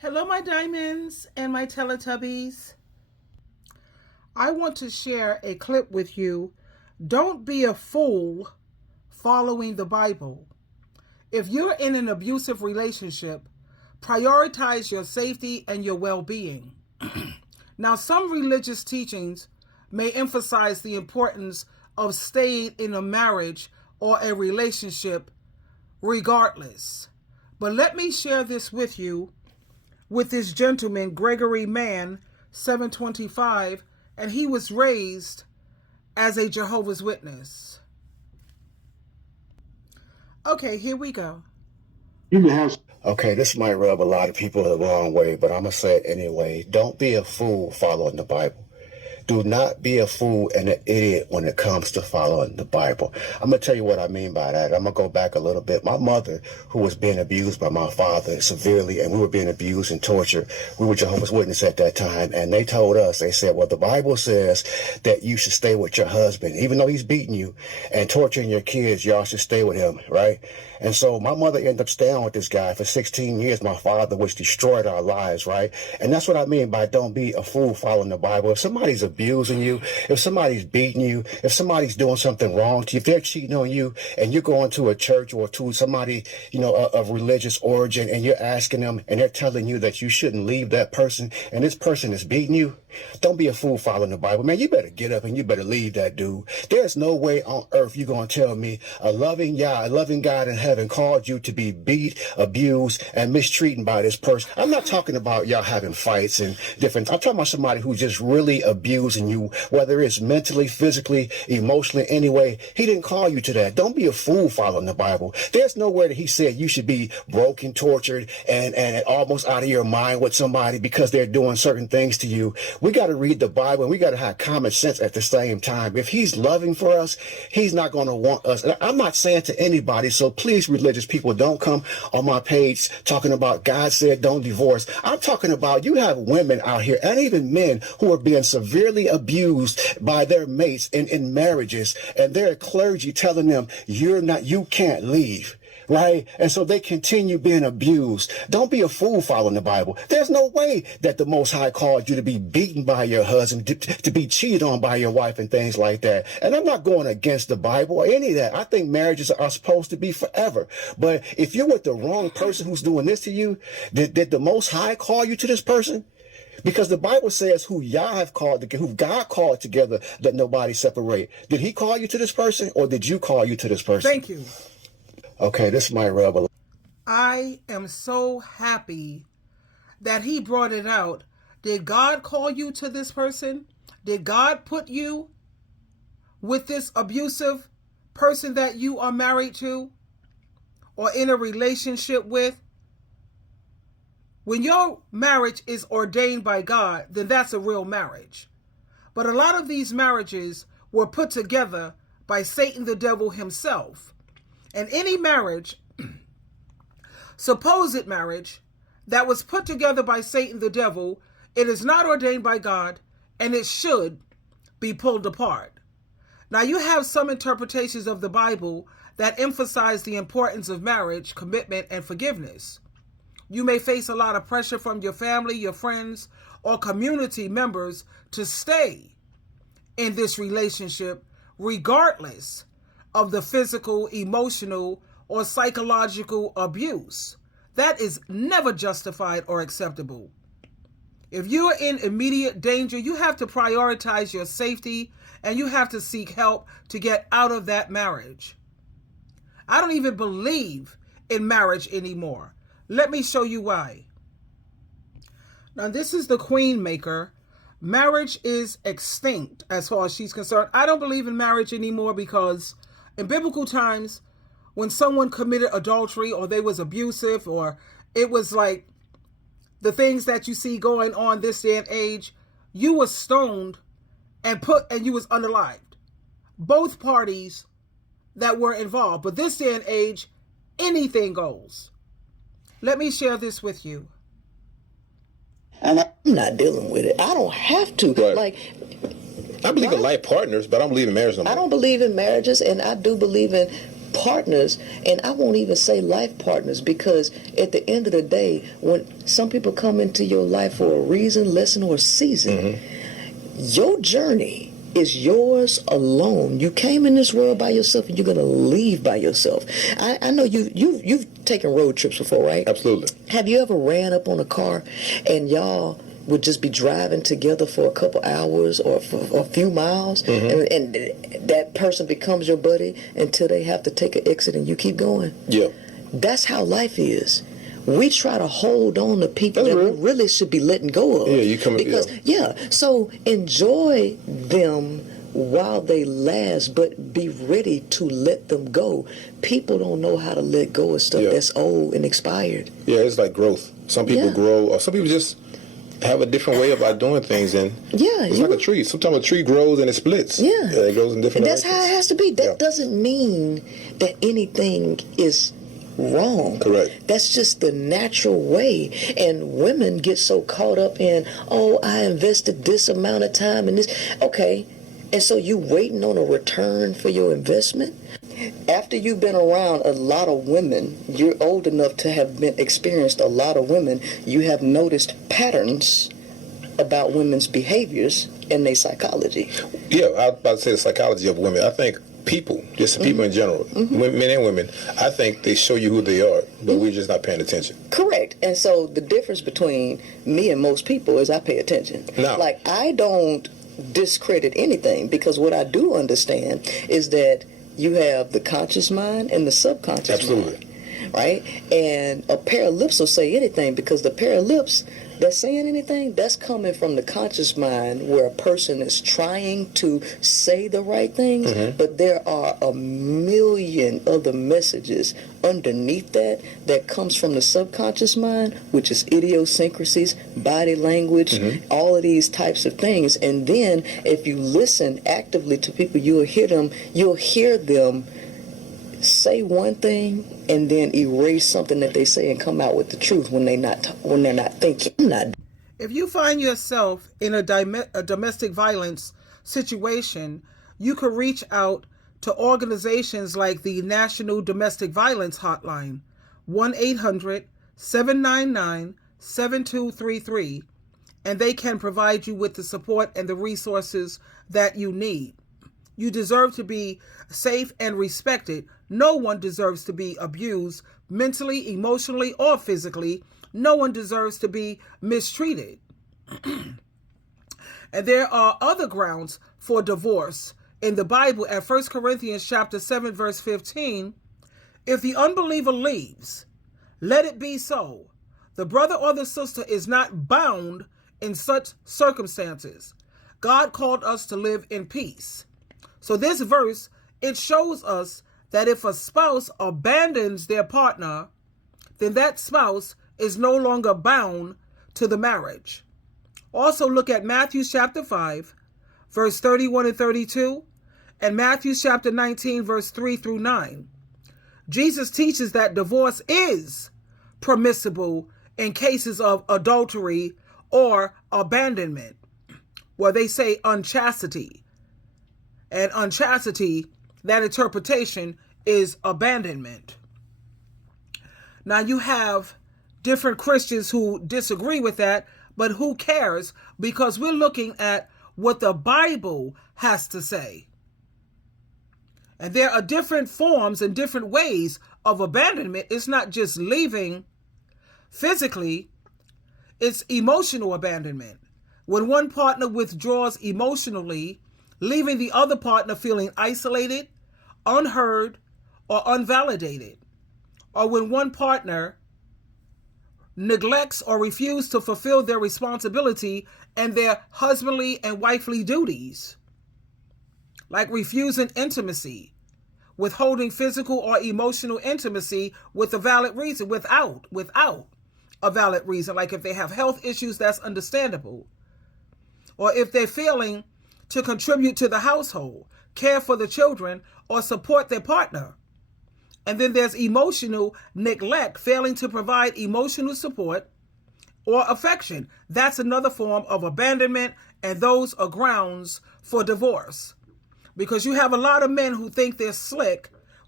Hello, my diamonds and my Teletubbies. I want to share a clip with you. Don't be a fool following the Bible. If you're in an abusive relationship, prioritize your safety and your well-being. Now, some religious teachings may emphasize the importance of staying in a marriage or a relationship regardless. But let me share this with you with this gentleman, Gregory Mann, 725, and he was raised as a Jehovah's Witness. Okay, here we go. Okay, this might rub a lot of people the wrong way, but I'm going to say it anyway. Don't be a fool following the Bible. Do not be a fool and an idiot when it comes to following the Bible. I'm going to tell you what I mean by that. I'm going to go back a little bit. My mother, who was being abused by my father severely, and we were being abused and tortured. We were Jehovah's Witnesses at that time, and they told us, they said, well, the Bible says that you should stay with your husband. Even though he's beating you and torturing your kids, y'all should stay with him, right? And so my mother ended up staying with this guy for 16 years, my father, which destroyed our lives, right? And that's what I mean by don't be a fool following the Bible. If somebody's abusing you, if somebody's beating you, if somebody's doing something wrong to you, if they're cheating on you and you're going to a church or to somebody, of religious origin, and you're asking them and they're telling you that you shouldn't leave that person and this person is beating you, don't be a fool following the Bible. Man, you better get up and you better leave that dude. There's no way on earth you're going to tell me a loving God in heaven called you to be beat, abused, and mistreated by this person. I'm not talking about y'all having fights and different. I'm talking about somebody who's just really abusing you, whether it's mentally, physically, emotionally, anyway. He didn't call you to that. Don't be a fool following the Bible. There's nowhere that he said you should be broken, tortured, and almost out of your mind with somebody because they're doing certain things to you. We got to read the Bible and we got to have common sense at the same time. If he's loving for us, he's not going to want us. And I'm not saying to anybody, so please, religious people, don't come on my page talking about God said don't divorce. I'm talking about you have women out here and even men who are being severely abused by their mates in marriages, and their clergy telling them you can't leave. Right? And so they continue being abused. Don't be a fool following the Bible. There's no way that the Most High called you to be beaten by your husband, to be cheated on by your wife and things like that. And I'm not going against the Bible or any of that. I think marriages are supposed to be forever. But if you're with the wrong person who's doing this to you, did the Most High call you to this person? Because the Bible says who God called together, let nobody separate. Did he call you to this person or did you call you to this person? Thank you. Okay, this might rub a... I am so happy that he brought it out. Did God call you to this person? Did God put you with this abusive person that you are married to or in a relationship with? When your marriage is ordained by God, then that's a real marriage. But a lot of these marriages were put together by Satan, the devil himself. And any marriage, supposed marriage, that was put together by Satan the devil, it is not ordained by God, and it should be pulled apart. Now, you have some interpretations of the Bible that emphasize the importance of marriage, commitment, and forgiveness. You may face a lot of pressure from your family, your friends, or community members to stay in this relationship regardless of the physical, emotional, or psychological abuse. That is never justified or acceptable. If you are in immediate danger, you have to prioritize your safety and you have to seek help to get out of that marriage. I don't even believe in marriage anymore. Let me show you why. Now, this is the Queen Maker. Marriage is extinct as far as she's concerned. I don't believe in marriage anymore because in biblical times, when someone committed adultery or they was abusive or it was like the things that you see going on this day and age, you was stoned and you was unalived. Both parties that were involved. But this day and age, anything goes. Let me share this with you. And I'm not dealing with it. I don't have to. Right. I believe in life partners, but I don't believe in marriage no more. I don't believe in marriages, and I do believe in partners, and I won't even say life partners, because at the end of the day, when some people come into your life for a reason, lesson, or season, your journey is yours alone. You came in this world by yourself, and you're gonna leave by yourself. I know you've taken road trips before, right? Absolutely. Have you ever ran up on a car and y'all would just be driving together for a couple hours or for a few miles, and that person becomes your buddy until they have to take an exit and you keep going? Yeah. That's how life is. We try to hold on to people That's that real. we really should be letting go of. Yeah, you come because so enjoy them while they last, but be ready to let them go. People don't know how to let go of stuff that's old and expired. Yeah, it's like growth. Some people grow, or some people just have a different way about doing things, and it's like a tree. Sometimes a tree grows and it splits. It goes in different That's directions. how it has to be. That doesn't mean that anything is wrong. Correct. That's just the natural way. And women get so caught up in, oh, I invested this amount of time in this. Okay. And so you waiting on a return for your investment? After you've been around a lot of women, you're old enough to have experienced a lot of women, you have noticed patterns about women's behaviors and their psychology. Yeah, I was about to say the psychology of women. I think people, just people in general, men and women, I think they show you who they are, but we're just not paying attention. Correct. And so the difference between me and most people is I pay attention. No. Like, I don't discredit anything, because what I do understand is that you have the conscious mind and the subconscious mind, right? And a pair of lips will say anything, because the pair of lips that's saying anything, that's coming from the conscious mind, where a person is trying to say the right things, but there are a million other messages underneath that comes from the subconscious mind, which is idiosyncrasies, body language, all of these types of things. And then if you listen actively to people, you'll hear them say one thing and then erase something that they say and come out with the truth when they're not thinking. If you find yourself in a domestic violence situation, you could reach out to organizations like the National Domestic Violence Hotline, 1-800-799-7233, and they can provide you with the support and the resources that you need. You deserve to be safe and respected. No one deserves to be abused mentally, emotionally, or physically. No one deserves to be mistreated. And there are other grounds for divorce. In the Bible, at 1 Corinthians chapter 7, verse 15, if the unbeliever leaves, let it be so. The brother or the sister is not bound in such circumstances. God called us to live in peace. So this verse, it shows us that if a spouse abandons their partner, then that spouse is no longer bound to the marriage. Also look at Matthew chapter 5, verse 31 and 32, and Matthew chapter 19, verse 3 through 9. Jesus teaches that divorce is permissible in cases of adultery or abandonment, where they say unchastity. And unchastity, that interpretation is abandonment. Now you have different Christians who disagree with that, but who cares? Because we're looking at what the Bible has to say. And there are different forms and different ways of abandonment. It's not just leaving physically, it's emotional abandonment. When one partner withdraws emotionally, leaving the other partner feeling isolated, unheard, or unvalidated. Or when one partner neglects or refuses to fulfill their responsibility and their husbandly and wifely duties, like refusing intimacy, withholding physical or emotional intimacy with a valid reason, without a valid reason, like if they have health issues, that's understandable. Or if they're failing to contribute to the household, care for the children, or support their partner. And then there's emotional neglect, failing to provide emotional support or affection. That's another form of abandonment, and those are grounds for divorce. Because you have a lot of men who think they're slick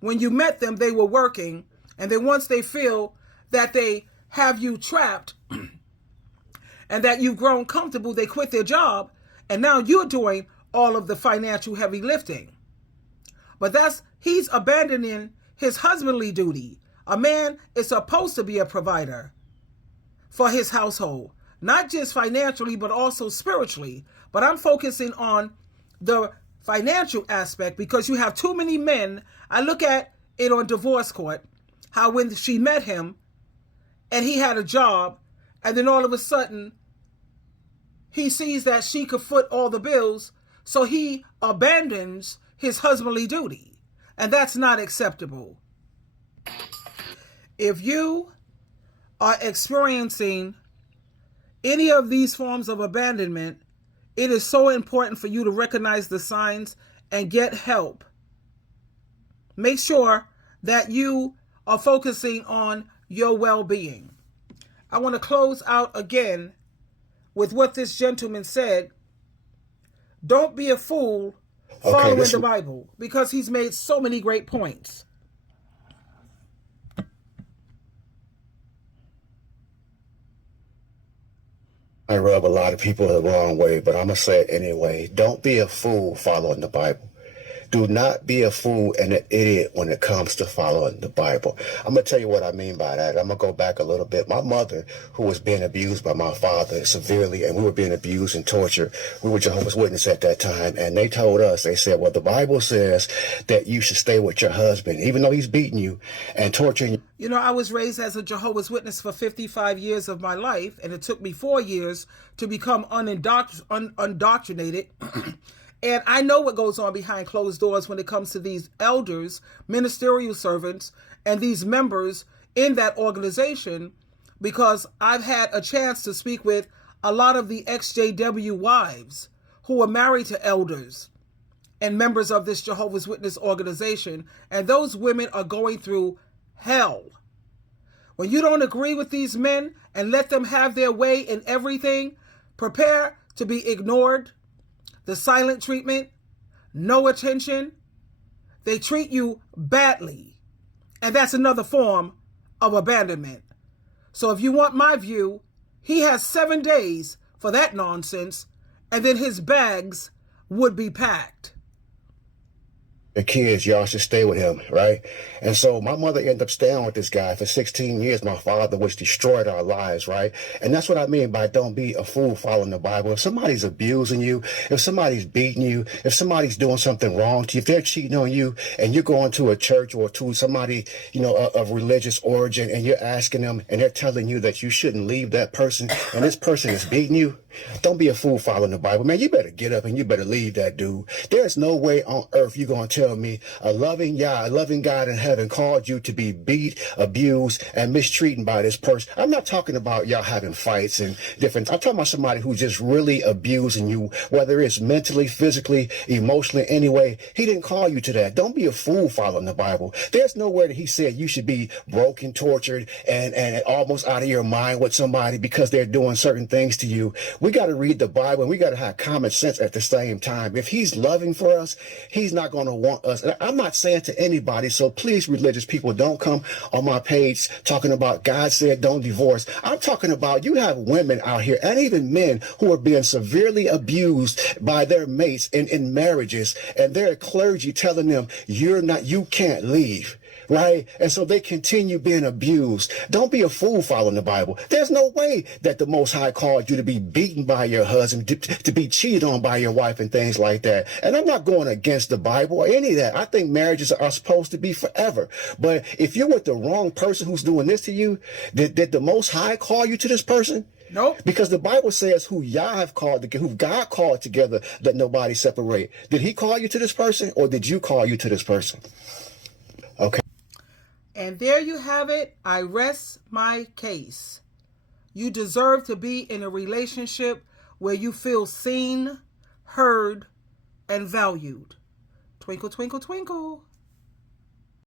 when you met them, they were working. And then once they feel that they have you trapped and that you've grown comfortable, they quit their job. And now you're doing all of the financial heavy lifting. But he's abandoning his husbandly duty. A man is supposed to be a provider for his household, not just financially, but also spiritually. But I'm focusing on the financial aspect because you have too many men. I look at it on divorce court, how when she met him and he had a job, and then all of a sudden he sees that she could foot all the bills, so he abandons his husbandly duty. And that's not acceptable. If you are experiencing any of these forms of abandonment, it is so important for you to recognize the signs and get help. Make sure that you are focusing on your well-being. I want to close out again with what this gentleman said. Don't be a fool following the Bible, because he's made so many great points. I rub a lot of people the wrong way, but I'm going to say it anyway. Don't be a fool following the Bible. Do not be a fool and an idiot when it comes to following the Bible. I'm going to tell you what I mean by that. I'm going to go back a little bit. My mother, who was being abused by my father severely, and we were being abused and tortured. We were Jehovah's Witnesses at that time, and they told us, they said, well, the Bible says that you should stay with your husband, even though he's beating you and torturing you. You know, I was raised as a Jehovah's Witness for 55 years of my life, and it took me 4 years to become undoctrinated. And I know what goes on behind closed doors when it comes to these elders, ministerial servants, and these members in that organization, because I've had a chance to speak with a lot of the XJW wives who are married to elders and members of this Jehovah's Witness organization, and those women are going through hell. When you don't agree with these men and let them have their way in everything, prepare to be ignored. The silent treatment, no attention. They treat you badly. And that's another form of abandonment. So if you want my view, he has 7 days for that nonsense, and then his bags would be packed. The kids, y'all should stay with him, right? And so my mother ended up staying with this guy for 16 years, my father, which destroyed our lives, right? And that's what I mean by don't be a fool following the Bible. If somebody's abusing you, if somebody's beating you, if somebody's doing something wrong to you, if they're cheating on you and you're going to a church or to somebody, of religious origin, and you're asking them and they're telling you that you shouldn't leave that person and this person is beating you, don't be a fool following the Bible. Man, you better get up and you better leave that dude. There's no way on earth you're going to tell me a loving God in heaven called you to be beat, abused, and mistreated by this person. I'm not talking about y'all having fights and different. I'm talking about somebody who's just really abusing you, whether it's mentally, physically, emotionally, anyway. He didn't call you to that. Don't be a fool following the Bible. There's nowhere that he said you should be broken, tortured, and almost out of your mind with somebody because they're doing certain things to you. We got to read the Bible and we got to have common sense at the same time. If he's loving for us, he's not going to want us. And I'm not saying to anybody, so please, religious people, don't come on my page talking about God said don't divorce. I'm talking about you have women out here and even men who are being severely abused by their mates in marriages, and their clergy telling them you can't leave. Right? And so they continue being abused. Don't be a fool following the Bible. There's no way that the Most High called you to be beaten by your husband, to be cheated on by your wife and things like that. And I'm not going against the Bible or any of that. I think marriages are supposed to be forever. But if you're with the wrong person who's doing this to you, did the Most High call you to this person? Nope. Because the Bible says who God called together, let nobody separate. Did he call you to this person, or did you call you to this person? Okay. And there you have it. I rest my case. You deserve to be in a relationship where you feel seen, heard, and valued. Twinkle, twinkle, twinkle.